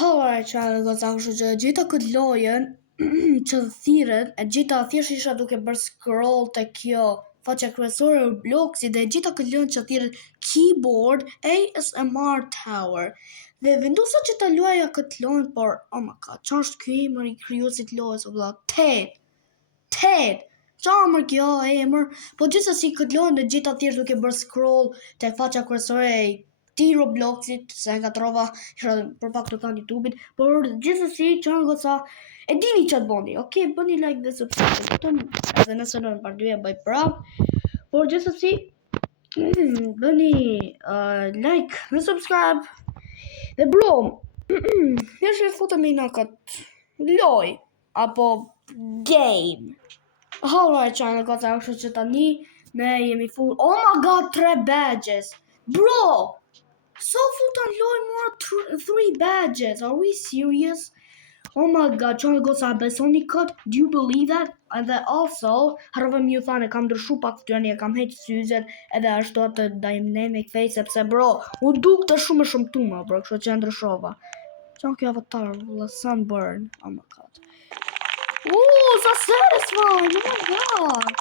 Alright, çfarë do të thashë që gjeta këtë lojën që thirret, e gjeta thjesht isha duke bërë scroll te kjo faqja kryesore e Robloxit dhe e gjeta këtë lojën që thirret Keyboard ASMR Tower. Dhe vendosa që ta luaja këtë lojën, por oh my god, çfarë është ky emër i krijuesit lojës o vëlla? Ted. Çfarë emër kjo emër? Po gjithsesi këtë lojën e gjeta thjesht duke bërë scroll te faqja kryesore e ti Robloxit, se nga trova isha për pak të kanë YouTube-it, por gjithsesi çan goca e dini ç'të bëni, okay? Bëni like dhe subscribe button, edhe nëse në part 2 e bëj prap, por gjithsesi bëni like dhe subscribe. Dhe bro, thjesht e futemi në këtë loj apo game. Alright, çan goca, kështu që tani ne jemi full. Oh my god, 3 badges. Bro, so futan loj mora 3 badges. Are we serious? Oh my god, çfarë goca besoni kët? Do you believe that? And then also, harrova më ju thane kam ndryshu pak fytyrën, e kam heq syzet, edhe ashtu atë dynamic face sepse bro, u dukte shumë e shëmtuar bro, kështu që ndryshova. Çon kjo avatar, valla sunburn. Oh my god. Ooh, so satisfying. Oh my god.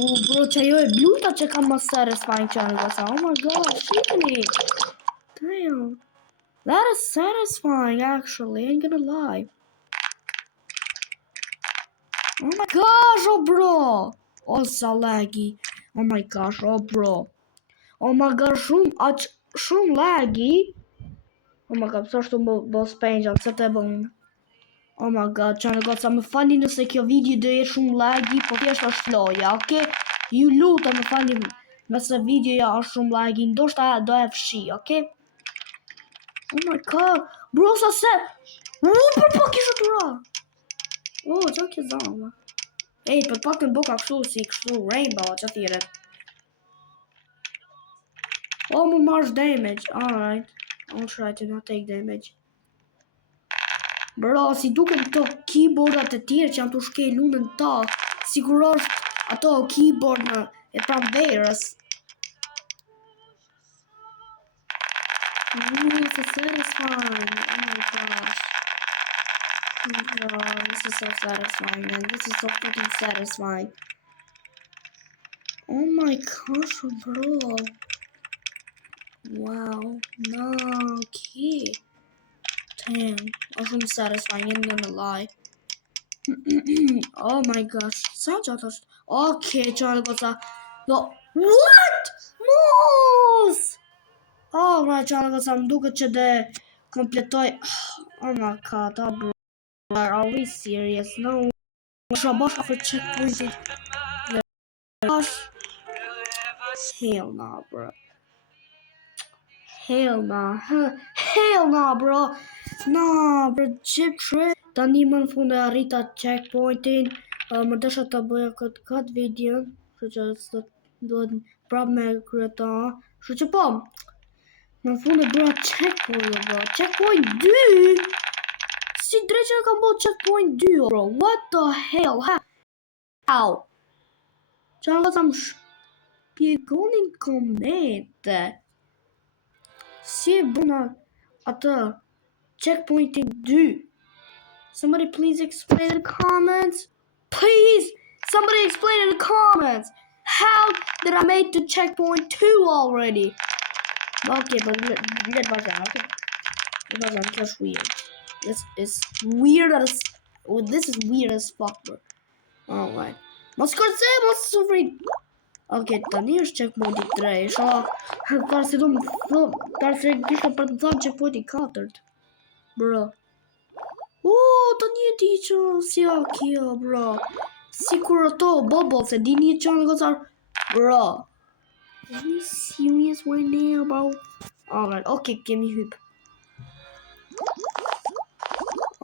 Bro, që ajo e bluta që kam më satisfying që gosa. Oh my god, shitini. Damn. That is satisfying actually, ain't gonna lie. Oh my gosh, oh bro. Oh sa laggy. Oh my gosh, oh bro. Oh my gosh, shumë laggy. Oh my god, pse ashtu bo spenja, pse të e bën? Oh my god, çfarë goca, më falni nëse kjo video do jetë shumë laggy, po thjesht është loja, okay? Ju lutem më falni nëse videoja është shumë laggy, ndoshta do e fshi, okay? Oh my god, bro sa se. Për pak isha të ra. Oh, çfarë ke zama? Ej, për pak të boka kështu si kështu rainbow, që thirret. Oh, më marrë damage. Alright. I'll try to not take damage. Bro, si duken këto keyboardat e tjerë që janë të shkej lunën ta, sigurisht ato keyboard në e pranverës. So satisfying. Oh my gosh. Oh my god, this is so satisfying, man. This is so freaking satisfying. Oh my gosh, bro. Wow. No, okay. Damn, I'm satisfying, I'm gonna lie. Oh my gosh, sa gjatë është? Okay, çfarë goca? No, what? Mos! Oh my god, goca, më duket që de kompletoj. Oh my god, oh bro. Are we serious? No. Shabash for checkpointing. Hell nah, bro. Hell nah. Hell nah, bro. Nah, bro, chip trick. Tani më në fund e arrita checkpointin. Më desha të bëja këtë video. Kështu që duhet prap me kryeta. Kështu që po. Më në fund e bëja checkpoint, bro. Checkpoint 2. Si drejt që kam bërë checkpoint 2, bro. What the hell? How? Që nga sam shpjegonin komente. Si e bëna atë checkpointing 2. Somebody please explain in the comments. Please! Somebody explain in the comments. How did I make the checkpoint 2 already? Okay, but let watch out, okay? Because I'm just weird. This is weird as... Well, this is weird as fuck, bro. Alright. Mos sufri... Okay, tani është checkpointi 3. Parë se kisha për të thënë checkpointi 4. Bro. Tani e di që si a kjo, bro. Si kur ato bubbles, e dini që në gocar. Bro. Are you serious right now, bro? Alright, okay, kemi hyp.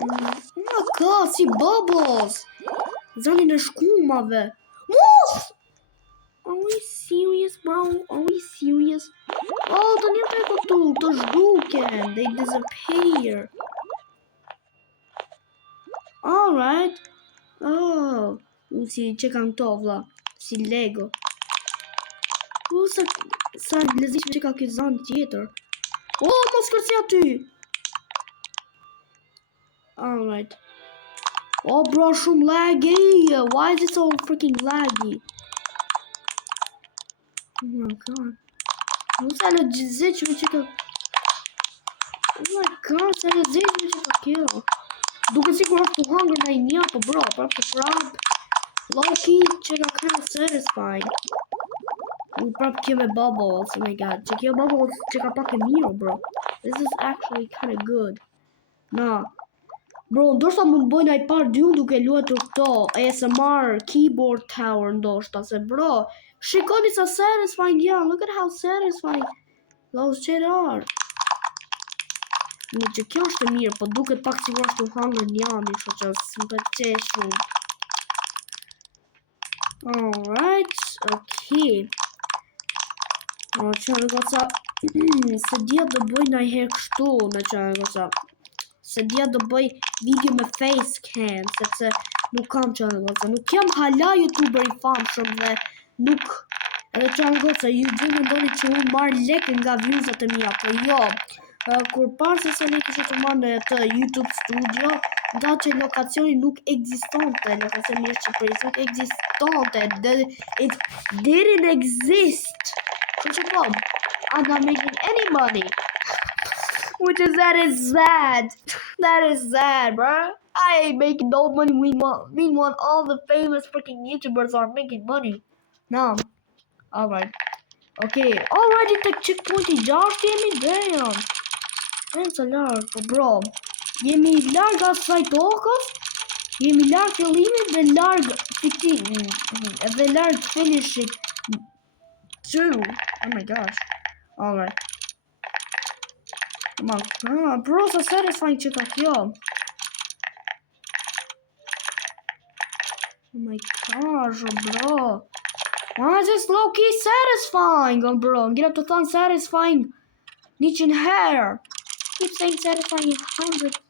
Oh my god, si bubbles. Zanin e shkumave. Mos! Are we serious, bro? Are we serious? Oh, të një të këtu, të zhduken. They disappear. Alright. Oh. Si që kanë to, vla. Si Lego. Sa lezishme që ka këtë zanë tjetër. Oh, mos kërci aty. Alright. Oh, bro, shumë laggy. Why is it so freaking laggy? Oh my god. Sa lezishme që ka... Oh my god, sa lezishme që ka kjo. Duke sigur është të hangër në i njëpo, bro. Prap. Low-key që ka kind of satisfying. Prap kjo me bubbles, oh my god. Që kjo bubbles që ka pak e mirë, bro. This is actually kind of good. Na. Bro, ndoshta mund bëjnë ai par dy duke luajtur këto ASMR keyboard tower ndoshta se bro, shikoni sa satisfying janë. Look at how satisfying those shit are. Në që kjo është e mirë, po duket pak si është të hangër njani, që s'më pëlqej shumë. Alright, okay. Që në goca, se dhja të bëj në herë kështu, në që në goca. Se dhja të bëj video me facecam, sepse nuk kam që në goca. Nuk jam hala youtuber i famshëm dhe nuk... Edhe që në goca, ju dhe më ndoni që unë marrë lekë nga viewsat e mija, po jo. Kur parë se ne kishë të marrë në të YouTube studio, nga që lokacioni nuk eksistonte, lokacioni është Shqipërisë nuk eksistonte, it didn't exist. Që po, I'm not making any money. Which is that is sad. That is sad, bro. I ain't making no money. Meanwhile, all the famous freaking YouTubers are making money. No. Alright. Okay. Already tek checkpointi 6 jemi, damn. Sa larg, po bro. Jemi larg asaj tokës. Jemi larg fillimit dhe larg fitimit. Edhe larg finishit. True. Oh my gosh. Alright. Come on, bro, so satisfying që ka kjo. Oh my gosh, bro. Why is this low-key satisfying, bro? Ngira të thonë satisfying 100 herë. Keep saying satisfying 100.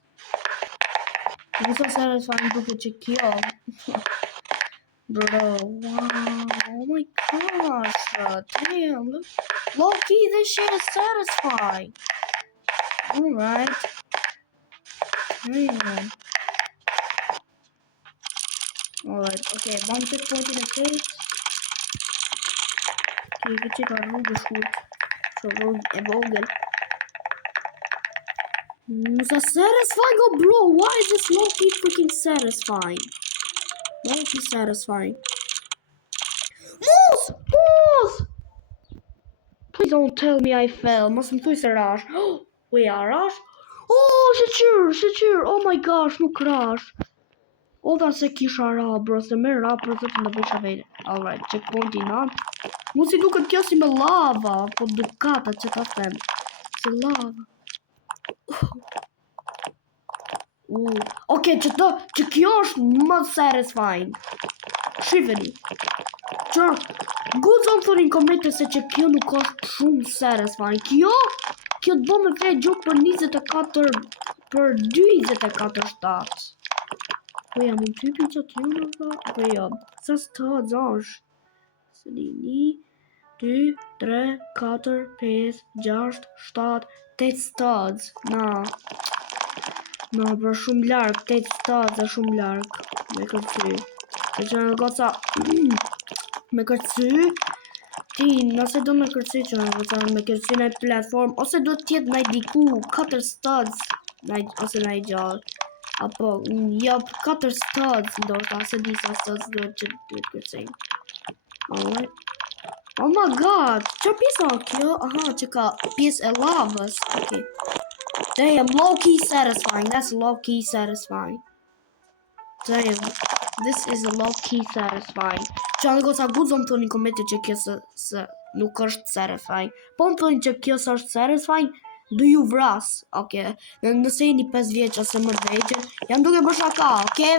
Nuk so satisfying duke që kjo. Bro, wow, oh my gosh, damn, low-key, this shit is satisfying. Alright. Damn. Alright, okay, bomb checkpoint in a case. Okay, vi check our rugë shkurt. So rugë e vogël. So satisfying, oh bro, why is this low-key freaking satisfying? Low-key satisfying. Moose! Please don't tell me I fell. Mos më thuj se rash. Wait, a rash? Oh, shqyr, oh my gosh, nuk rash. Oda se kisha ra, bro, se me ra, për të në bëjsha vejde. Alright, checkpointi na. Mu si duket kjo si me lava, po dukata që ta them. Si lava. Okay, që kjo është më satisfying. Shifeni. Që, gudzon thurin komete se që kjo nuk është shumë satisfying. Kjo të bo me fej gjok për 24, për 24 shtatë. Po jam në typin që t'ju në fa, po jam. Sa studs është? Se një, 2, 3, 4, 5, 6, 7, 8 studs. Na, për shumë larg, 8 studs e shumë larg. Me kërcy. E që në goca, me kërcy, ti nëse do me kërcy që në goca, me kërcy në platform, ose do t'jet në diku 4 studs, ose në gjallë. Apo, jop 4 studs ndoshta, se di sa studs duhet që duhet kërcejnë. Alright. Oh my god, që pjesa kjo? Aha, që ka pjesë e lavës. Okay. Damn, low-key satisfying. That's low-key satisfying. Damn, this is a low-key satisfying. Që anë goca gudzo më thoni komete që kjo se nuk është satisfying. Po më thoni që kjo së është satisfying, do ju vras, okay. Nëse jeni 5 vjeç ose më të vegjël, jam duke bërë shaka, okay?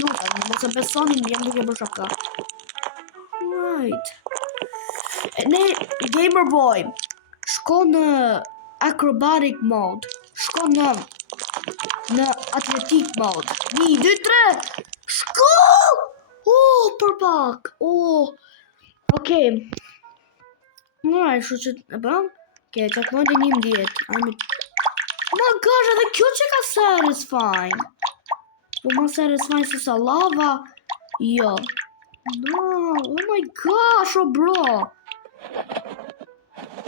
Lutem, nëse besoni, jam duke bërë shaka. Right. Ne, Gamer Boy, shko në acrobatic mode, shko në atletic mode. 1, 2, 3, shko! Oh, për pak, oh. Okej. Alright, shu që e bëm? Okej, checkpoint 11. Oh my gosh, edhe kjo që ka satisfying. Po ma satisfying se sa lava? Jo. No, oh my gosh, oh bro.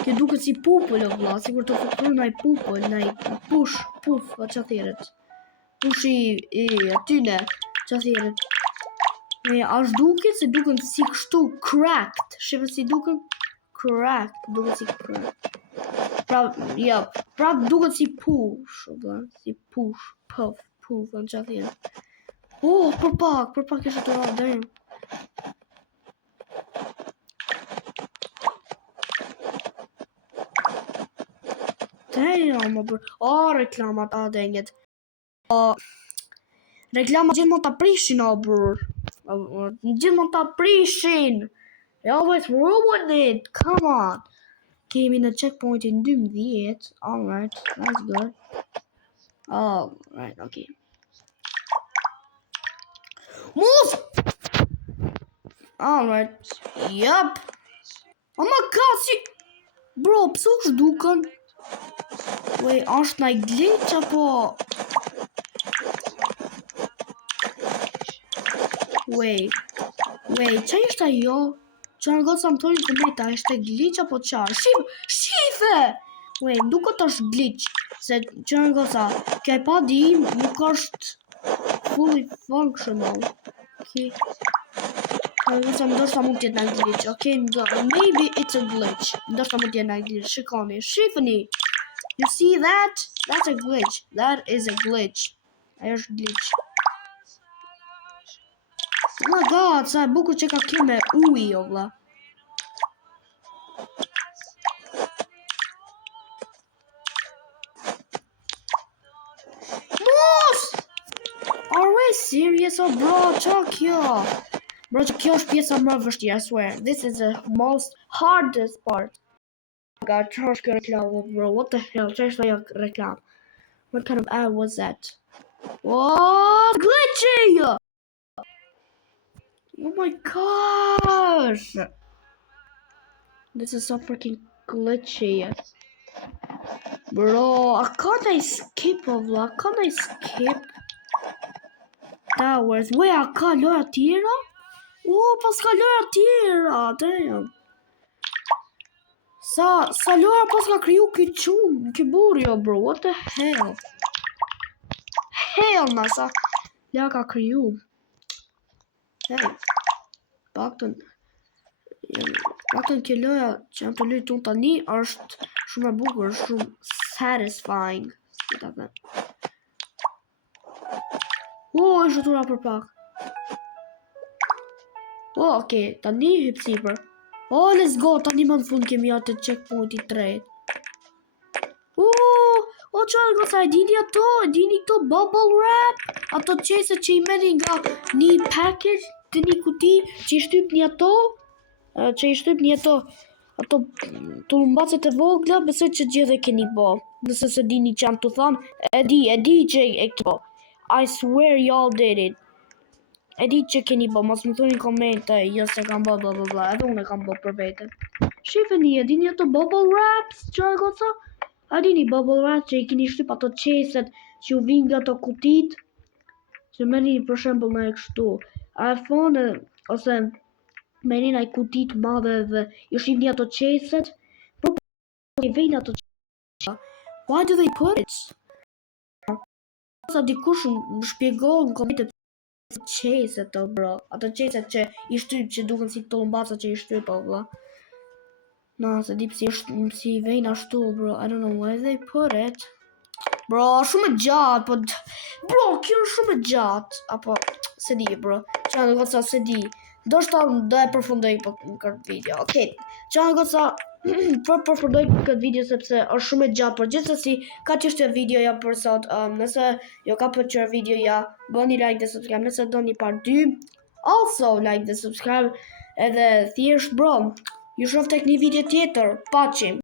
Kjo duket si pupull, o vlla, sigur të fëkru naj pupull, naj push, puf, o që thiret. Push i atyne, që thiret. Ashtë duket se duken si kështu cracked. Shqipe si duken cracked, duket si cracked. Pra duket si push, o vlla, si push, puff, puf, o që thiret. Oh, për pak ishte të radhëm. Damn, bro. Oh, reklamat, dang it. Reklamat gjithmonë ta prishin, bro. Gjithmonë ta prishin. They always ruin it. Come on. Kemi në checkpoint in 12. Alright, that's good. Alright, okay. Move! Alright. Yup. Oh my god, si... Bro, pëse është duken? Wait, është naj glitch apo... Wait, që ishte ajo? Që në gotë sa më thoni kometa, ishte glitch apo qarë? Shife! Wait, duket është glitch. Se që në gotë sa, kjo iPad im nuk është fully functional. Okay. Ndoshta mund t'jetë në glitch. Okay, maybe it's a glitch. Ndoshta mund t'jetë në glitch. Shikoni, shifni. You see that? That's a glitch. That is a glitch. Ajo është glitch. Oh my god, sa e bukur që ka kjo me uji, o vlla. Mos! Are we serious, oh bro? Qa kjo? Bro, kjo është pjesa më e vështirë, I swear. This is the most hardest part. Oh my god, qa është kjo reklam, bro? What the hell? Qa është ajo reklam? What kind of ad was that? Oh, glitchy! Oh my gosh! This is so freaking glitchy. Bro, can't I skip, vlla? Can't I skip? Towers. Wait, ka lojra tjera? Oh, pas ka lojra tjera, damn. Sa lojra pas ka kriju ky burri, bro? What the hell? Hell, sa lojra ka kriju. Hey, paktën kjo loja që jam të luajtur tani është shumë e bukur, shumë satisfying. Oh, është tura për pak. Oh, okay, tani hyp sipër. Oh, let's go, tani më në fund kemi atë checkpointi 3. Oh, çfarë goca e dini ato? E dini këto bubble wrap? Ato qese që i merri nga një package, të një kuti që i shtypni ato, ato tullumbaset e vogla, besoj që gjithë e keni bo. Nëse se dini që jam të thamë, e di që e keni bo. I swear y'all did it. E di që keni bo, mos më thoni komente, jo se kam bo, bla bla bla, edhe unë e kam bo për vete. Shifeni, e dini ato bubble wraps, që e goca? A dini bubble wraps që i keni shtyp ato qeset që u vinë nga ato kutit? Që meni për shembull në e kështu iPhone ose meni në kutit madhe dhe ju shihni ato qeset, po i vejnë ato qeset. Why do they put it? Sa dikush më shpjegon në komentet qeset to, bro. Ato qeset që i shtyp që duken si tullumbaca që i shtyp, valla. No, se di si i vejnë ashtu, bro. I don't know why they put it. Bro, shumë gjatë, po... Bro, kjo është shumë gjatë. Apo, se di, bro. Qa në goca, se di. Do shta do e përfundoj për këtë video. Okej, qa në goca, përfundoj këtë video sepse është shumë gjatë. Por gjithsesi, ka që është videoja për sot. Nëse jo ka pëlqyer videoja, bëni like dhe subscribe. Nëse do një part 2, also like dhe subscribe. Edhe thjesht, bro, ju shoh tek një video tjetër. Paqim.